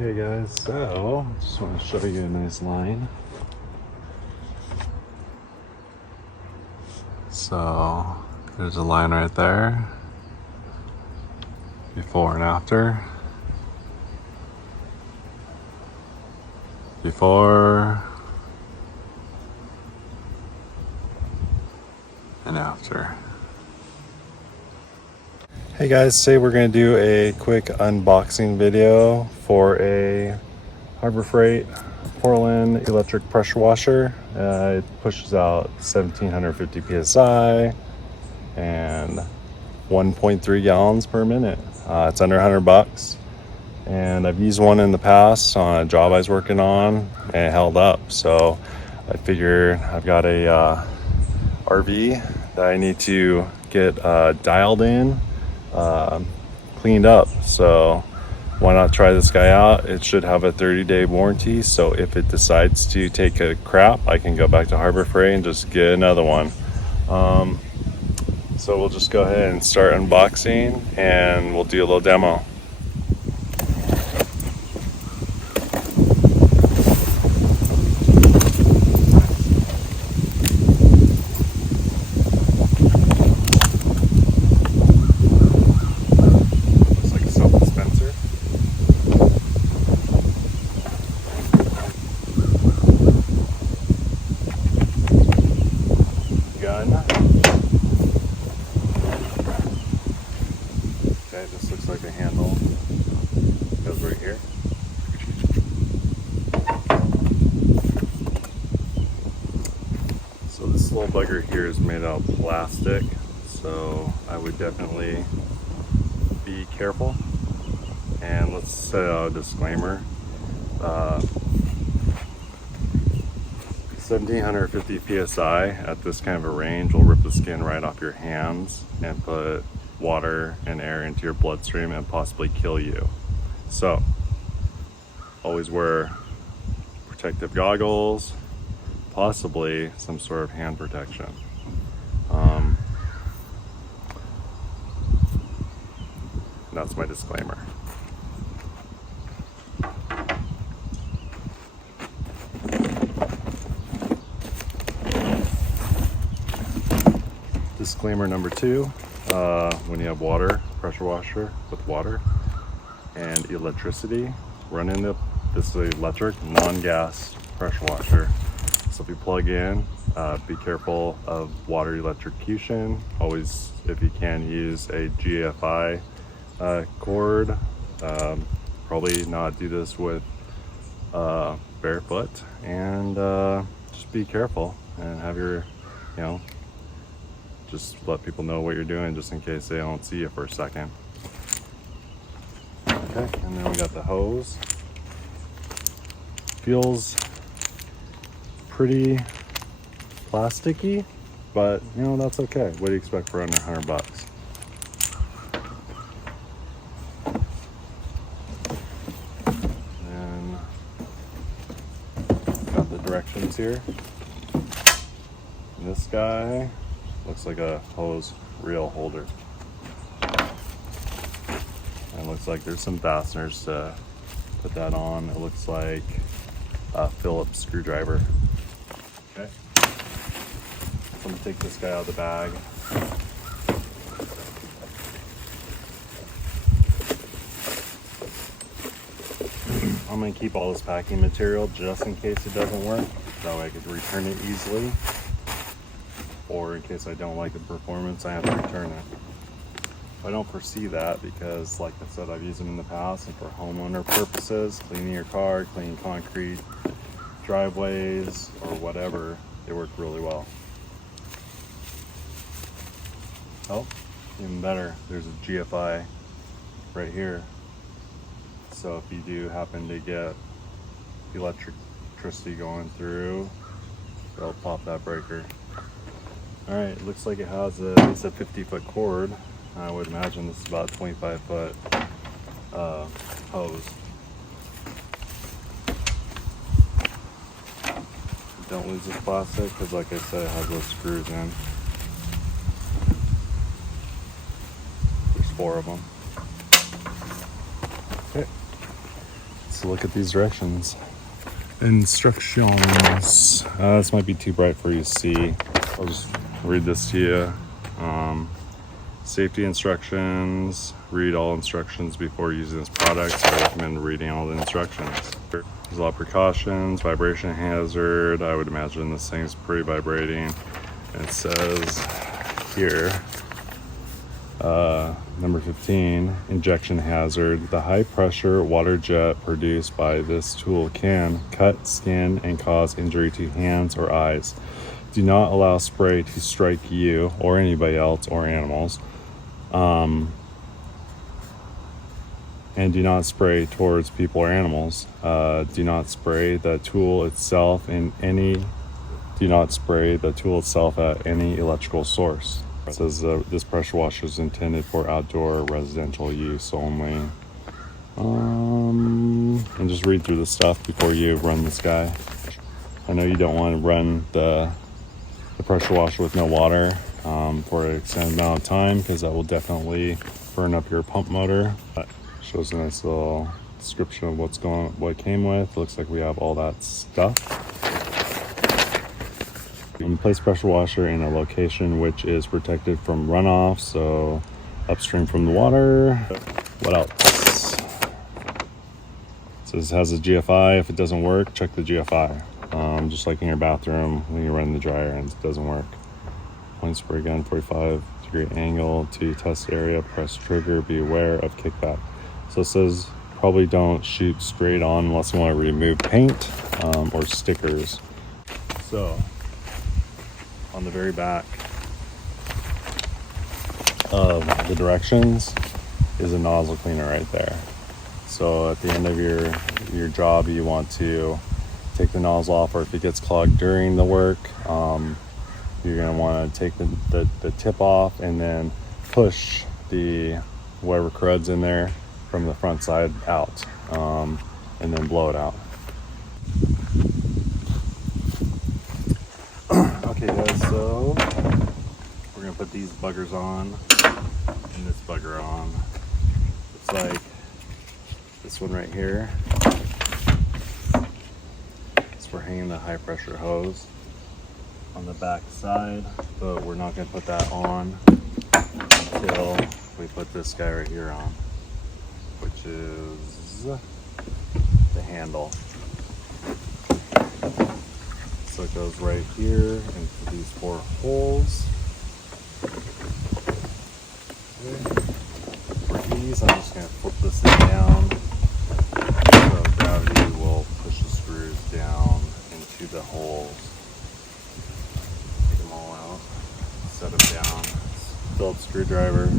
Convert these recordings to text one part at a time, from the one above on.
Okay guys, so just want to show you a nice line. So there's a line right there, before and after, before and after. Hey guys, today we're going to do a quick unboxing video for a Harbor Freight Portland electric pressure washer. It pushes out 1750 psi and 1.3 gallons per minute. It's under $100, and I've used one in the past on a job I was working on and it held up. So I figured I've got a RV that I need to get dialed in, cleaned up. So why not try this guy out? It should have a 30-day warranty, so if it decides to take a crap, I can go back to Harbor Freight and just get another one. So we'll just go ahead and start unboxing and we'll do a little demo. Okay, this looks like a handle. It goes right here. So this little bugger here is made out of plastic, so I would definitely be careful. And let's set out a disclaimer. 1750 psi at this kind of a range will rip the skin right off your hands and put water and air into your bloodstream and possibly kill you. So always wear protective goggles, possibly some sort of hand protection. That's my disclaimer. Disclaimer number 2, when you have water, pressure washer with water and electricity, this is an electric, non-gas pressure washer. So if you plug in, be careful of water electrocution. Always, if you can, use a GFI cord. Probably not do this with barefoot, and just be careful and have your, just let people know what you're doing just in case they don't see you for a second. Okay, and then we got the hose. Feels pretty plasticky, but that's okay. What do you expect for under $100? And got the directions here. And this guy looks like a hose reel holder. And it looks like there's some fasteners to put that on. It looks like a Phillips screwdriver. Okay. So I'm gonna take this guy out of the bag. I'm gonna keep all this packing material just in case it doesn't work. That way I can return it easily. Or in case I don't like the performance, I have to return it. I don't foresee that because, like I said, I've used them in the past and for homeowner purposes, cleaning your car, cleaning concrete, driveways, or whatever, they work really well. Oh, even better, there's a GFI right here. So if you do happen to get electricity going through, it'll pop that breaker. All right, it looks like it has at least a 50-foot cord. I would imagine this is about a 25-foot hose. Don't lose this plastic because, like I said, it has those screws in. There's 4 of them. Okay, let's look at these directions. Instructions. This might be too bright for you to see. I'll just read this to you. Safety instructions. Read all instructions before using this product. So I recommend reading all the instructions. There's a lot of precautions. Vibration hazard. I would imagine this thing's pretty vibrating. And it says here, number 15, injection hazard. The high pressure water jet produced by this tool can cut skin and cause injury to hands or eyes. Do not allow spray to strike you or anybody else or animals. And do not spray towards people or animals. Do not spray the tool itself at any electrical source. It says this pressure washer is intended for outdoor residential use only. And just read through the stuff before you run this guy. I know you don't want to run the pressure washer with no water for an extended amount of time because that will definitely burn up your pump motor. But shows a nice little description of what it came with. Looks like we have all that stuff. Place pressure washer in a location which is protected from runoff, so upstream from the water. What else? It says it has a GFI. If it doesn't work, check the GFI. Just like in your bathroom when you run the dryer and it doesn't work. Point spray gun, 45-degree angle to test area. Press trigger. Be aware of kickback. So it says probably don't shoot straight on unless you want to remove paint or stickers. So on the very back of the directions is a nozzle cleaner right there. So at the end of your job, you want to take the nozzle off, or if it gets clogged during the work, you're going to want to take the tip off and then push the whatever crud's in there from the front side out, and then blow it out. Okay guys, so we're gonna put these buggers on and this bugger on. It's like this one right here. It's for hanging the high pressure hose on the back side, but we're not gonna put that on until we put this guy right here on, which is the handle. So it goes right here into these 4 holes. Okay. For ease, I'm just going to flip this thing down so gravity will push the screws down into the holes. Take them all out, set them down. Phillips screwdriver.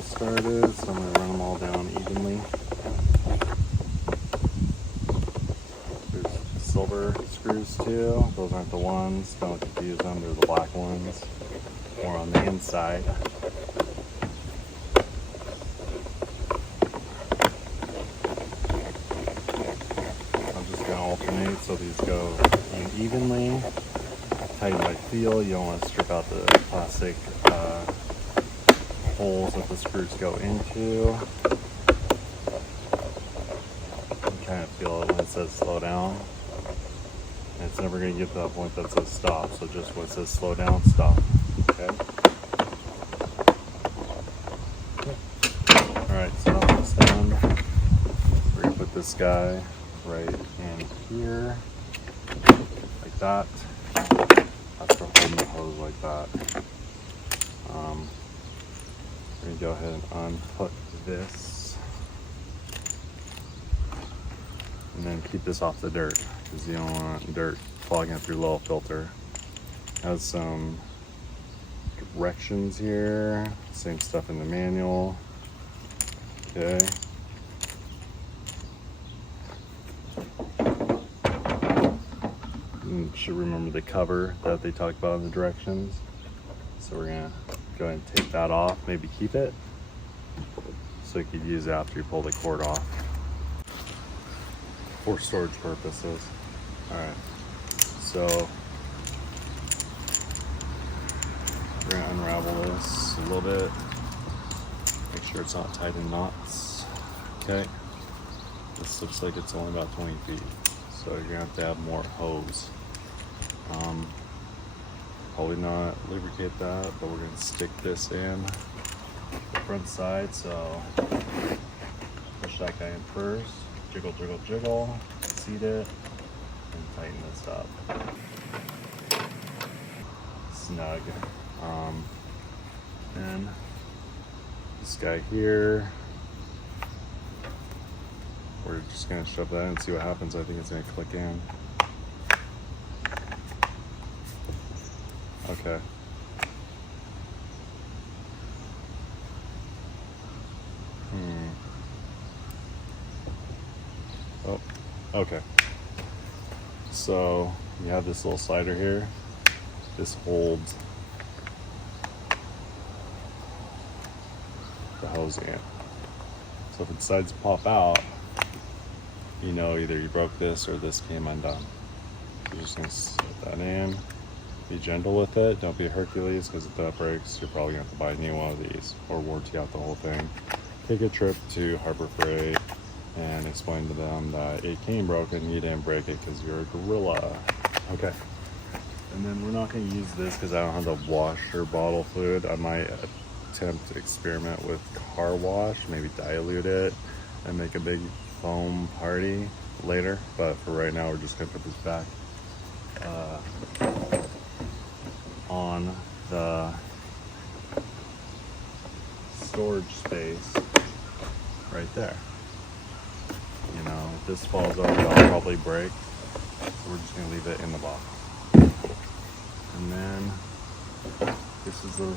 Started, so I'm going to run them all down evenly. There's silver screws too. Those aren't the ones. Don't confuse them. They're the black ones. More on the inside. I'm just going to alternate so these go in evenly. How you might feel. You don't want to strip out the plastic holes that the screws go into. kind of feel it when it says slow down. And it's never going to get to that point that says stop. So just when it says slow down, stop. Okay. All right, so that's done. We're going to put this guy right in here, like that. After holding the hose like that. We're going to go ahead and unhook this. And then keep this off the dirt, because you don't want dirt clogging up your little filter. Has some directions here, same stuff in the manual. Okay. And should remember the cover that they talked about in the directions. So we're gonna go ahead and take that off, maybe keep it, so you could use it after you pull the cord off for storage purposes. All right, so we're gonna unravel this a little bit, make sure it's not tied in knots. Okay, this looks like it's only about 20 feet, so you're gonna have more hose. Probably not lubricate that, but we're gonna stick this in the front side. So push that guy in first, jiggle, jiggle, jiggle, seat it, and tighten this up. Snug. And this guy here, we're just gonna shove that in and see what happens. I think it's gonna click in. Okay. Oh, okay. So you have this little slider here. This holds the hose in. So if it decides to pop out, you know either you broke this or this came undone. You're just gonna set that in. Be gentle with it. Don't be a Hercules, because if that breaks, you're probably gonna have to buy a new one of these or warranty out the whole thing. Take a trip to Harbor Freight and explain to them that it came broken, you didn't break it because you're a gorilla. Okay. And then we're not going to use this because I don't have the washer bottle fluid. I might attempt to experiment with car wash, maybe dilute it and make a big foam party later. But for right now, we're just going to put this back on the storage space right there. You know, if this falls over, that'll probably break. So we're just gonna leave it in the box. And then this is the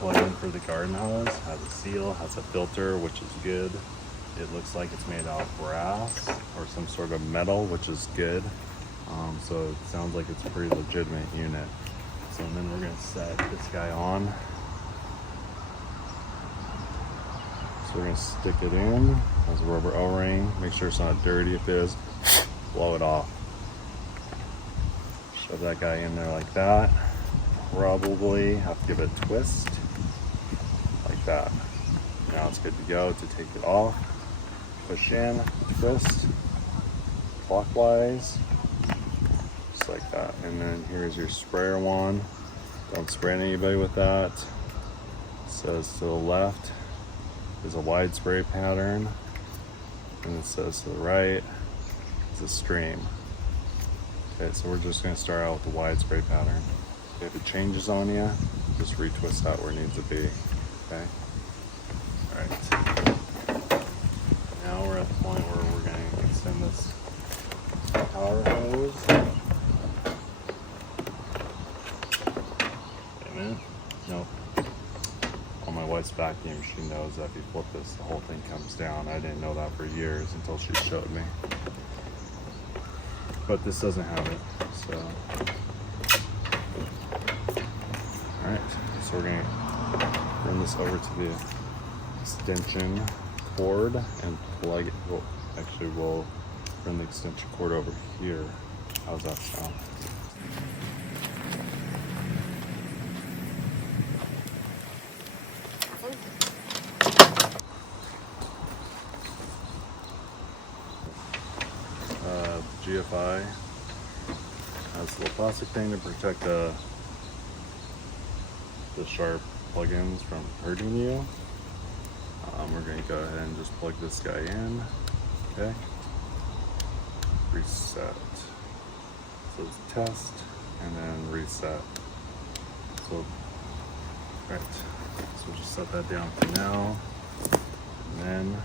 plug-in for the garden hose. Has a seal, has a filter, which is good. It looks like it's made out of brass or some sort of metal, which is good. So it sounds like it's a pretty legitimate unit. So then we're gonna set this guy on. So we're gonna stick it in. Has a rubber O-ring. Make sure it's not dirty. If it is, blow it off. Shove that guy in there like that. Probably have to give it a twist like that. Now it's good to go to take it off. Push in, twist clockwise, just like that. And then here's your sprayer wand. Don't spray anybody with that. It says to the left is a wide spray pattern, and it says to the right is a stream. Okay, so we're just going to start out with the wide spray pattern. If it changes on you, just retwist that where it needs to be. Okay. All right. Now we're at the point where we're going to extend this power hose. Wait a minute. Nope. On my wife's vacuum, she knows that if you flip this, the whole thing comes down. I didn't know that for years until she showed me. But this doesn't have it, so. All right, so we're gonna run this over to the extension cord and plug it. Well, actually, we'll run the extension cord over here. How's that sound? Wi-Fi. Has a little plastic thing to protect the sharp plugins from hurting you. We're going to go ahead and just plug this guy in. Okay. Reset. So it's test and then reset. So, right. So we'll just set that down for now. And then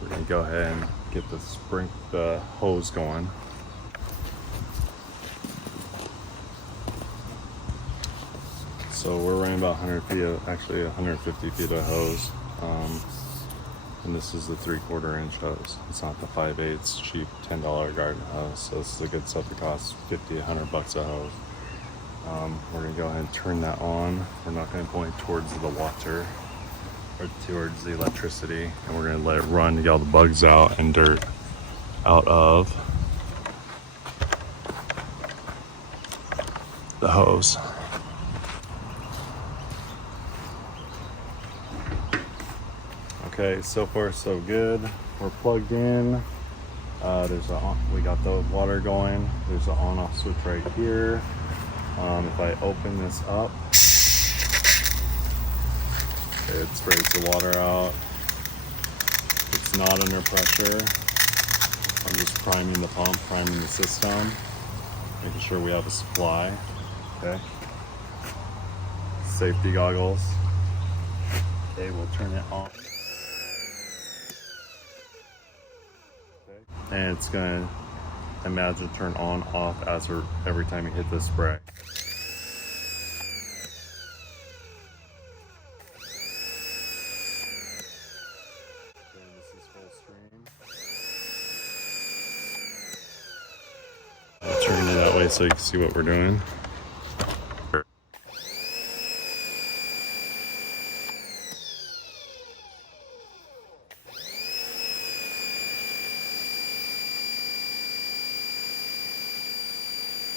we're going to go ahead and get the hose going. So we're running about 100 feet, actually 150 feet of hose. And this is the 3/4 inch hose. It's not the 5/8 cheap $10 garden hose. So this is the good stuff that costs $50, $100 a hose. We're gonna go ahead and turn that on. We're not gonna point towards the water or towards the electricity. And we're gonna let it run to get all the bugs out and dirt out of the hose. Okay, so far so good. We're plugged in. We got the water going. There's an on-off switch right here. If I open this up, it sprays the water out. It's not under pressure. I'm just priming the pump, priming the system, making sure we have a supply. Okay. Safety goggles. Okay, we'll turn it on. And it's gonna, imagine, turn on off every time you hit the spray. Okay, this is full stream. I'll turn it that way so you can see what we're doing.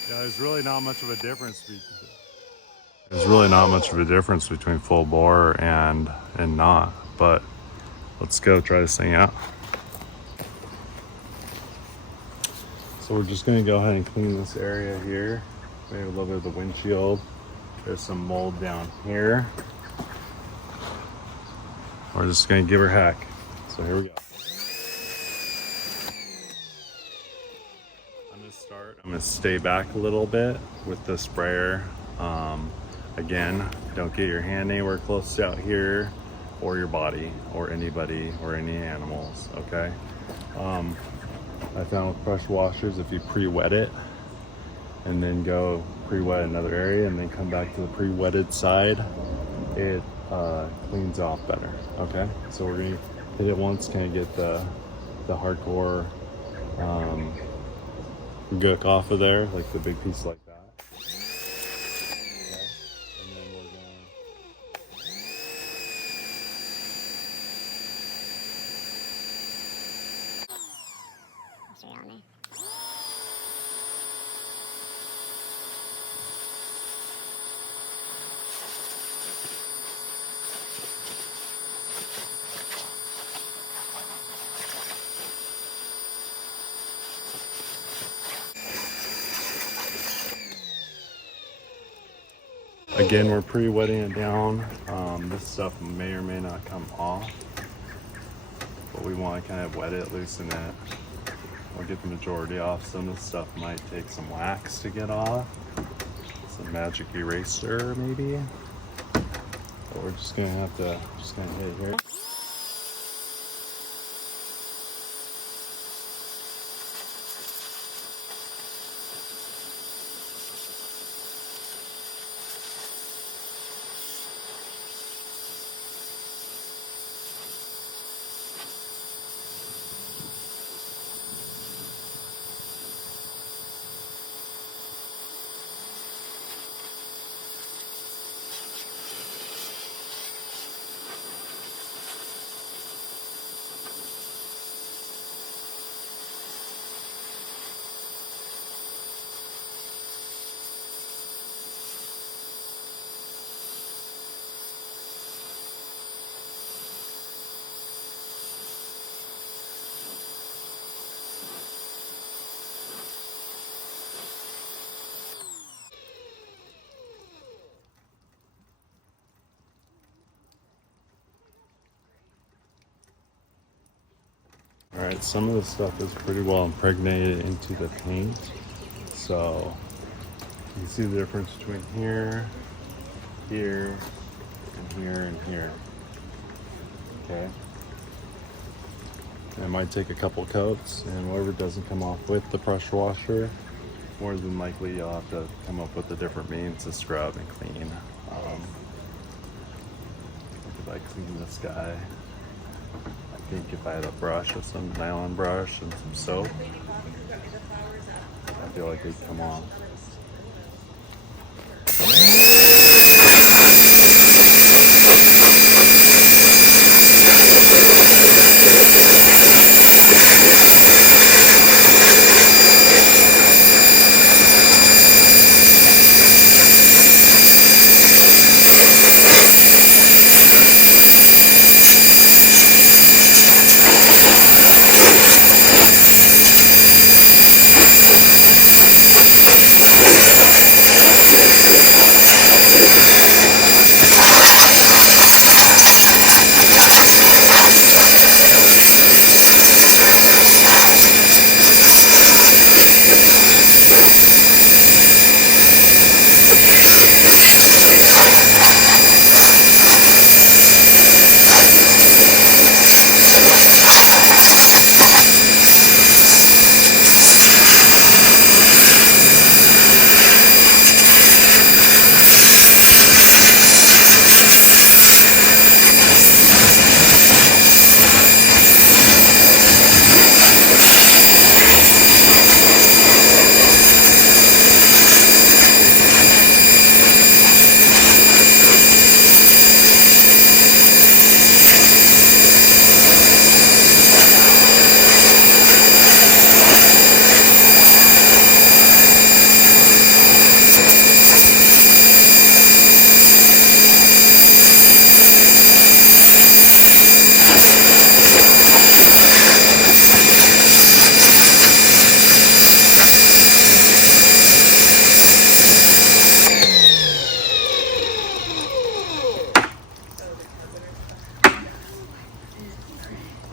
Yeah, there's really not much of a difference between full bore and not, but let's go try this thing out. So we're just gonna go ahead and clean this area here. Maybe a little bit of the windshield. There's some mold down here. We're just gonna give her a heck. So here we go. I'm gonna stay back a little bit with the sprayer. Again, don't get your hand anywhere close out here or your body or anybody or any animals, okay? I found with pressure washers, if you pre-wet it and then go pre-wet another area and then come back to the pre-wetted side, it cleans off better, okay? So we're gonna hit it once, kind of get the hardcore gook off of there, like the big piece like that. Okay. And then we're gonna Again, we're pre-wetting it down. This stuff may or may not come off, but we want to kind of wet it, loosen it. We'll get the majority off. Some of the stuff might take some wax to get off, some magic eraser maybe, but we're just gonna have to hit it here. right, some of the stuff is pretty well impregnated into the paint. So you can see the difference between here, here, and here, and here. Okay. It might take a couple coats, and whatever doesn't come off with the pressure washer, more than likely you'll have to come up with a different means to scrub and clean. If I clean this guy, I think if I had a brush, some nylon brush and some soap, I feel like it'd come off.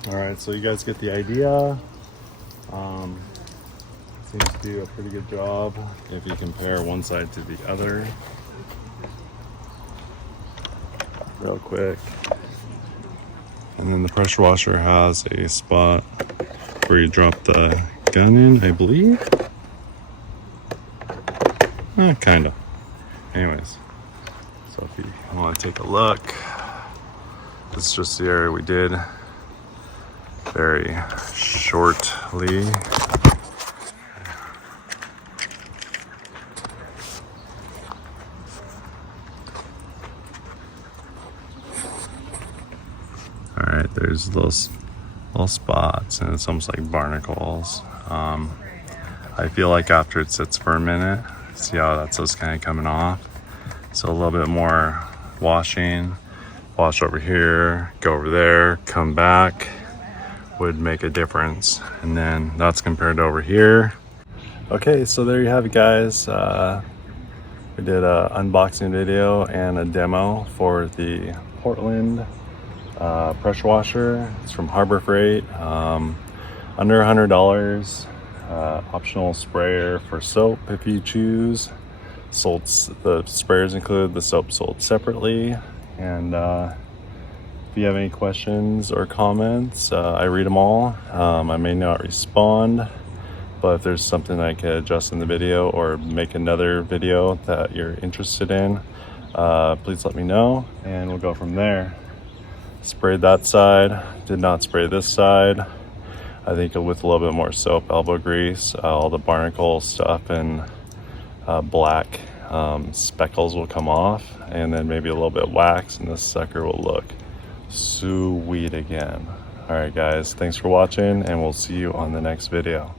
Alright, so you guys get the idea. Seems to do a pretty good job if you compare one side to the other. Real quick. And then the pressure washer has a spot where you drop the gun in, I believe. Kind of. Anyways, so if you want to take a look, this is just the area we did very shortly. All right, there's those little spots, and it's almost like barnacles. I feel like after it sits for a minute, see how that's just kind of coming off. So a little bit more washing, wash over here, go over there, come back, would make a difference. And then that's compared to over here. Okay, so there you have it, guys. We did an unboxing video and a demo for the Portland pressure washer. It's from Harbor Freight. Under $100. Optional sprayer for soap if you choose. Sold, the sprayers included, the soap sold separately. And if you have any questions or comments, I read them all. I may not respond, but if there's something I can adjust in the video or make another video that you're interested in, please let me know and we'll go from there. Sprayed that side, did not spray this side. I think with a little bit more soap, elbow grease, all the barnacle stuff and black speckles will come off, and then maybe a little bit of wax, and this sucker will look sweet again. All right, guys, thanks for watching, and we'll see you on the next video.